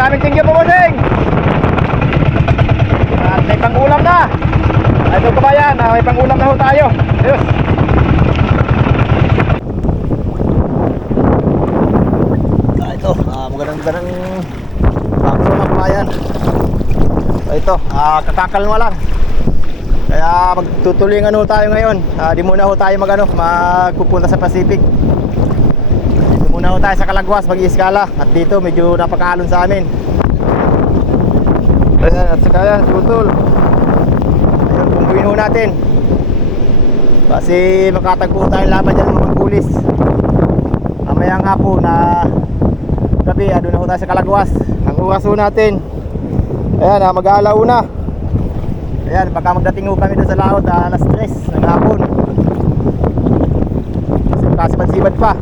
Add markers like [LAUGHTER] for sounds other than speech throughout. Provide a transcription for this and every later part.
maraming tingin po bossing. At may pangulam na. Ito kabayan, ah, may pangulam na ho tayo. Ayos. Ah, ito, ah, magandang magandang bakso mga kabayan. So, ito, ah, kakakalma lang. Kaya magtutulingan ho tayo ngayon. Ah, di muna ho tayo magano, magpupunta sa Pacific. Muna ho tayo sa Kalagwas, mag-iiskala. At dito medyo napakaalon sa amin. Ayan, at saka yan, tutol. Ayun, pumpuin ho natin. Kasi makatagpo tayo laban dyan ng mga pulis. Mamaya nga po na gabi, ah, doon na ho tayo sa Kalagwas. Ang uwas ho natin. Ayan, ah, mag-aalaw na. Ayan, baka magdating ho kami doon sa laot ah, alas 3 ng hapon. Kasi makasibad-sibad pa.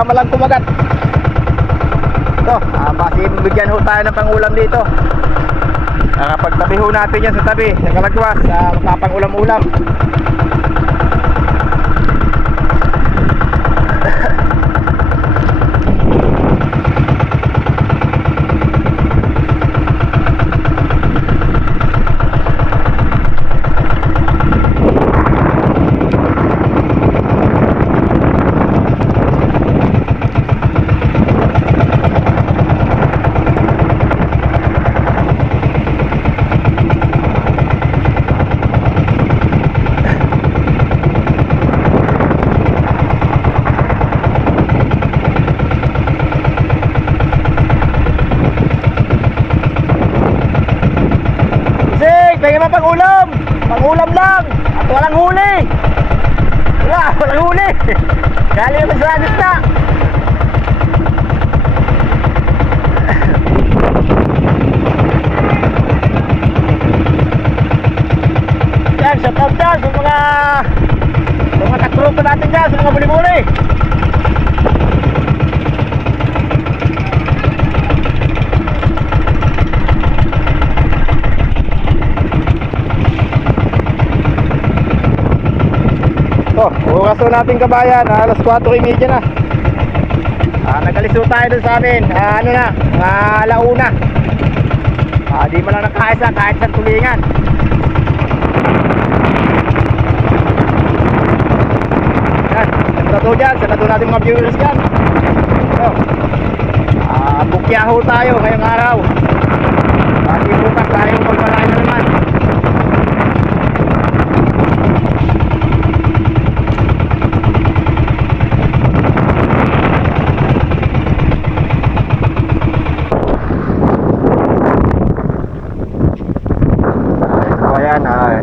Ah, wala man lang kumagat. Ito, ah, basi bigyan ho tayo ng pangulam dito. Ah, kapag tabi ho natin yan sa tabi, sa kalagwas, ah, mapapangulam-ulam. Sig, tingin mo pangulam. Pangulam lang. At walang huli. Wala, walang huli. Galing naman sa gitna. Yan, shout out dyan sa mga sa mga katrupo natin dyan, sa mga luto natin kabayan, ah, alas 4.30 na. Ah, nagkaliso tayo dun sa amin. Ah, ano na, mga alauna. Ah, di mo lang nakaisa kahit sa tulingan. Yan, to dyan. Sana to natin mga viewers dyan. So, ah, bukyaho tayo ngayong araw. Pati bukas tayo magmalayo na naman. So ayan, ah,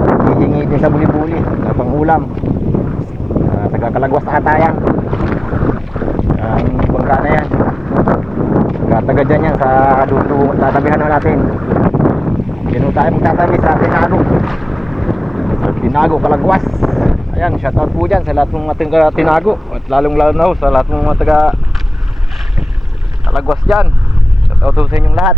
hihingi din sa buli-buli na pangulam. Ah, taga Kalagwas na katayan. Ang bangka na yan. Taga, dyan yan sa dulo tatabihan na natin. Dito tayo magtatabi sa Tinago. Sa Tinago, Kalagwas. Ayan, shoutout po dyan sa lahat ng taga Tinago. At lalong lalo na sa lahat ng mga taga Kalagwas dyan. Shoutout po sa inyong lahat.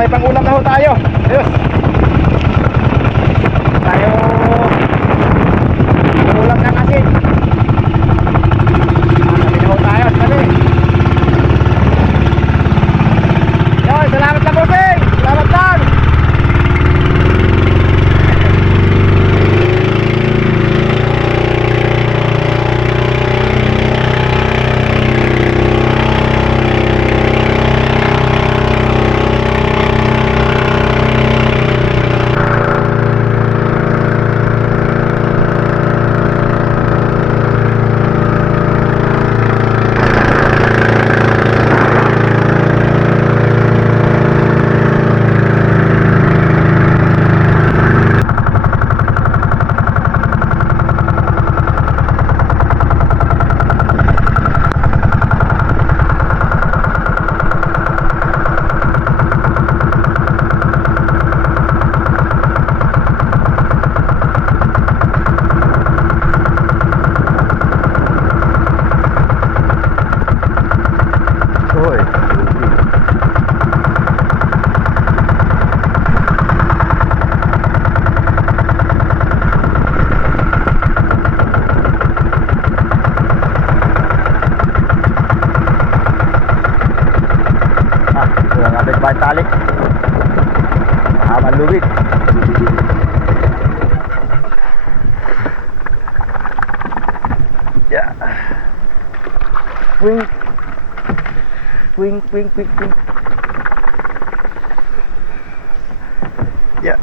May pang-ulam na ho tayo. Ayun. Tayo ulam ng asin. Ah, tabi na ho tayo, tabi. Yun, salamat na bossing. Salamat lang. Wing. Wing, wing, wing, wing. Yeah.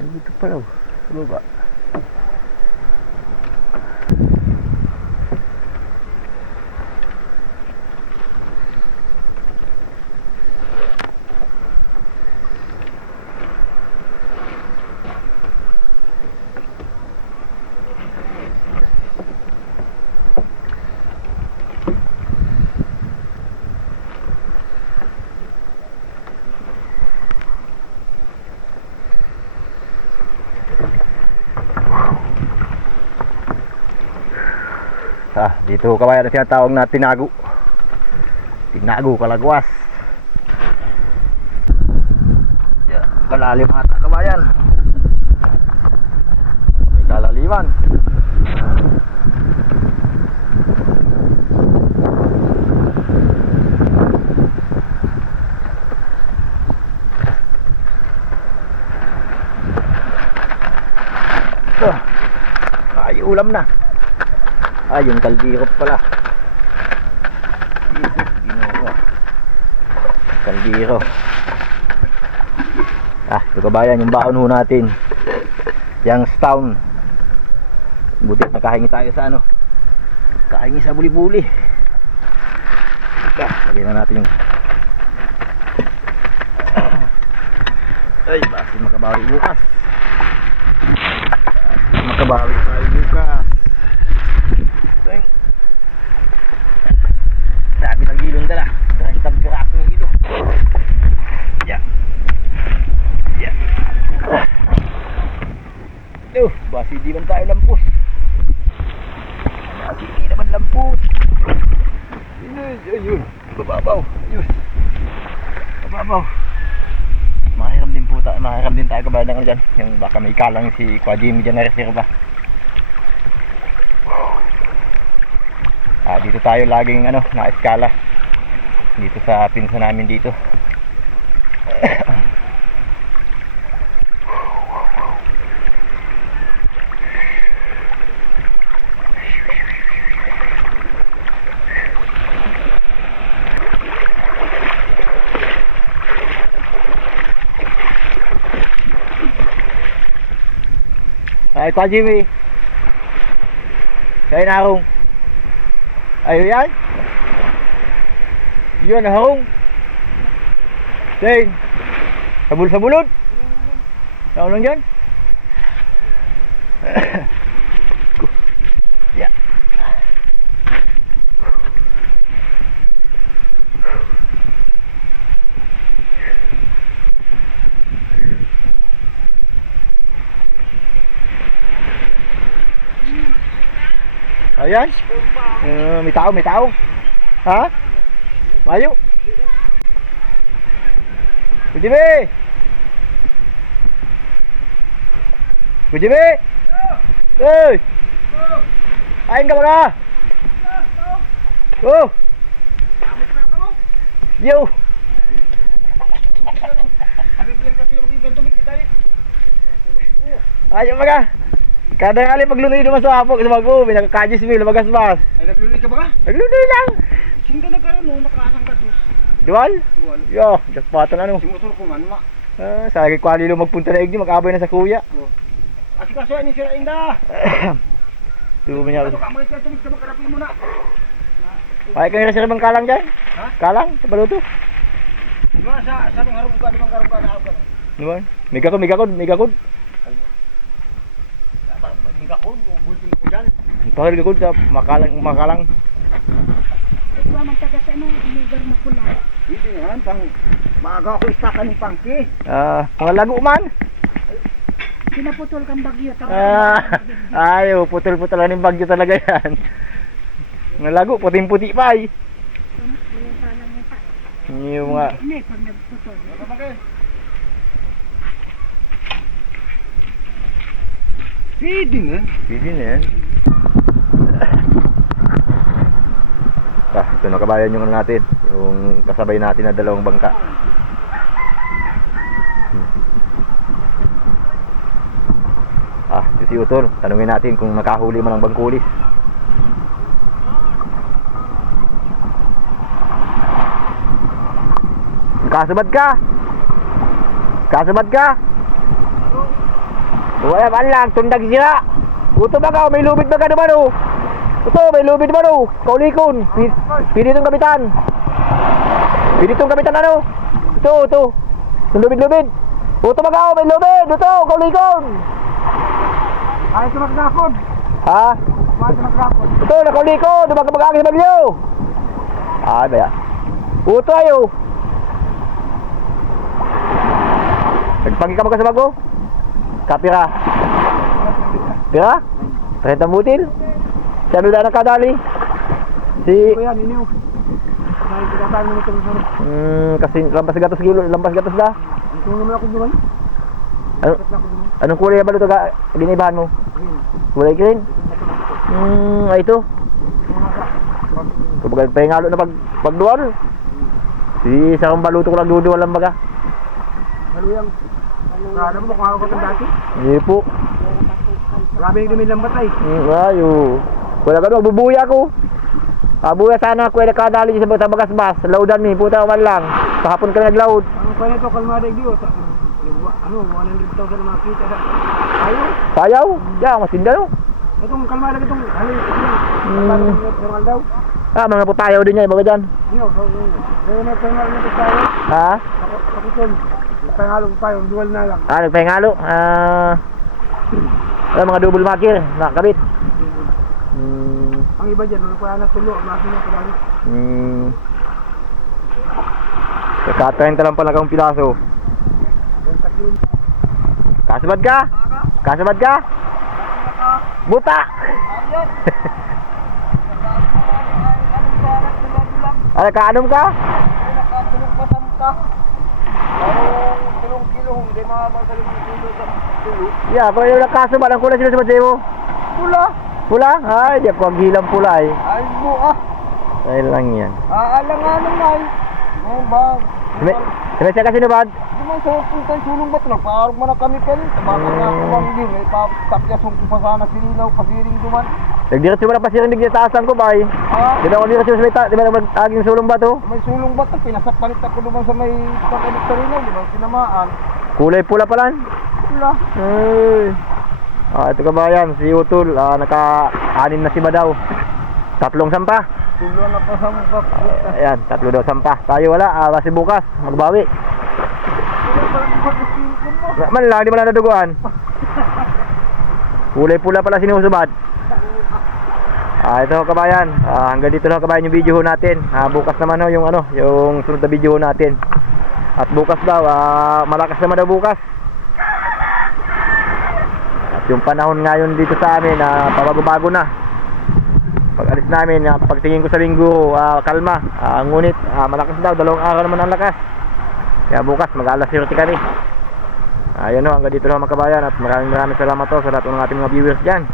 Ay, dito pala. oh. Sa baba. Ah, dito kabayan na tinatawag na tinago. Tinago kalagwas. Yeah, malalim ata kabayan. May kalaliman. Ah, ay ulam na. Ah, yung kaldero pala. Isip, ginoo. Kaldero. Ah, kabayan, yung baon ho natin. Yang town. Buti nakahingi tayo sa ano. Nakahingi sa buli-buli. Ah, lagyan na natin yung... Ay, basi makabawi bukas. Makabawi tayo bukas. Teng. Sabi ng ilong dala. Kaya kitang piraso ng ilong. Yeah. Yeah. Oh, basi di man tayo lampos. Basi di naman lampos. Ayun, ayun. Bababaw. Ayun. Bababaw. Mahiram din po tayo. Mahiram din tayo kabayan ng dyan. Yung baka may kalang si Kwa Jimmy dyan na reserva. Ah, dito tayo laging ano, na eskala. Dito sa pinsa namin dito. [COUGHS] Ay, Kwa Jimmy. Kaya na akong Ayun yan. Yun, harong. Ding. Sabul sa bulod. Ano lang dyan? yeah. Ayan. Uh, may tao, may tao. Ha? Mayo. Pwede be. Pwede be. Hey. Ayin ka mga. Oh. Yo. Ayo mga. Kada kali paglunoy naman sa hapon, sa mag-uwi, nakakajis mi, lumagas bas. Ay, nagluli ka ba ka? Naglunoy lang. Sing ka nagkaroon mo, nakasang ka tus. Dual? Duwal. Yo, jackpotan ano. Si motor ko man, ma. Ah, sa akin kwali lo magpunta na igni, mag-abay na sa kuya. Asi kasi ni sira inda. Tubo niya. Ano ka mga kaya tumig sa makarapin mo na. Ay kang reserve bang kalang diyan? Ha? Kalang sa baluto. Mga sa sa harong ka, di mang harong ka na ako. Naman. Mega kod, mega kod, mega kod. Hindi ka ko, ko. Pahal ka kod sa makalang makalang. Ikaw man taga sa ano, lugar mo pula. Hindi nga, pang maaga ako istaka ni Pangki. Ah, mga lago man. Pinaputol kang bagyo. Ah, [LAUGHS] ayo, putol-putol yung bagyo talaga yan. Mga lago, puting-puti pa ay. Lang yan pa. Yung mga Hindi, pag nagputol. Ano ba kayo? Pwede nga. Pwede na yan. Ah, ito na kabayan yung ano natin. Yung kasabay natin na dalawang bangka. Ah, si si Utol. Tanungin natin kung nakahuli man ang bangkulis. Kasabad ka? Kasabad ka? Wala man lang, tundag siya. Uto ba ka? May lubid ba ka naman oh? Ito, may lubid ba oh? Kaulikon. Pi- Pili itong kapitan. Pili itong kapitan ano? Ito, ito. Lubid-lubid. Uto ba ka? May lubid. Ito, kaulikon. Ay, sumagnakod. Ha? Ay, sumagnakod. Ito, nakaulikon. Ah, ba yan? Uto ayo. Nagpagi ka ba ka sa bago? Kapira. Pira? 30 butil? Sabi na nakadali? Si... Ito yan, iniw. Ay, pinatahan mo nito. Ano Hmm, kasi lampas gatos kilo, lampas gatos da. naman ako duman? Ano, anong kulay ba ito ga dinibahan mo? Green. Kulay green? Hmm, ay ito. Kumbaga pahingalo na pag pagduwal. Si isang baluto ko lang duduwal lang baga. Haluyang. Kala mo, kung ako ka dati? Hindi po. Grabe yung dumin lambat ay. Hmm, ayo. Wala ka doon, bubuya ko. Ah, buya sana ako ay nakadali sa mga bagasbas. Laudan mi, puta man lang. Kahapon ka naglaud. Ano pa nito, kalmada yung diyo. Ano, 100,000 na makita sa... Ayaw. Sayaw? Ya, masinda no. Itong kalmada itong... Ano yung... Hmm. Kalmada yung thermal daw. Ah, mga putayaw din yan, mga dyan. Yo, so... Kaya na thermal na ito tayo. Ha? Pangalong pa yung dual na lang. Ah, nagpahingalo. Ah, ah, mga double marker, nakakabit. Hmm, Ang iba dyan, ano pa na tulo, ang makina ko lang. hmm. Kaka-30 lang pala kang piraso. Kasabad ka? Kasabad ka? Buta! [LAUGHS] Ano, kaanom ka? Nakatulong pa samta. Parang hindi mamasaling kilo sa tulo. Yeah, pero yung nakasabad, ang kulay sila sa badyo mo? Pula! Pula? Ay, di ako ang gilang pula eh. Ay mo ah! Ay lang yan. Aalanganan na ay. Ngayon ba? May, may siya kasi nabad? Di man sa punta sulong ba't lang? Parang man na kami kan. Tabakan nga ako lang din. May tapyasong ko pa sana sililaw, pasiring duman. Nagdiretso mo na pa siya hindi taasan ko ba eh. Ah, Di ba ako diretso sa may ta, di ba naman aging sulong ba to? may sulong ba't? Pinasapalit ako duman sa may pagkalit sa rin. Di ba? Tinamaan. Kulay pula pala. Pula. Ay. Ah, ito kabayan, si Utul, ah, naka-anim na si daw. Tatlong sampa. Tulo na pa sa mukha. Ayan, tatlo daw sampa. Tayo wala, ah, kasi bukas, magbawi. Ma- Man lang, di mo lang naduguan. Kulay pula pala sinusubad. Ah, ito kabayan. Ah, hanggang dito lang kabayan yung video ho natin. Ah, bukas naman ho yung ano, yung sunod na video ho natin. At bukas daw, ah, malakas naman daw bukas. At yung panahon ngayon dito sa amin, ah, pabago-bago na. Pag alis namin, ah, pagtingin ko sa linggo, ah, kalma. Ah, ngunit, ah, malakas daw, dalawang araw naman ang lakas. Kaya bukas, mag-alas 30 kami. Ayan ho, hanggang dito lang mga kabayan at maraming maraming salamat to sa lahat ng ating mga viewers dyan.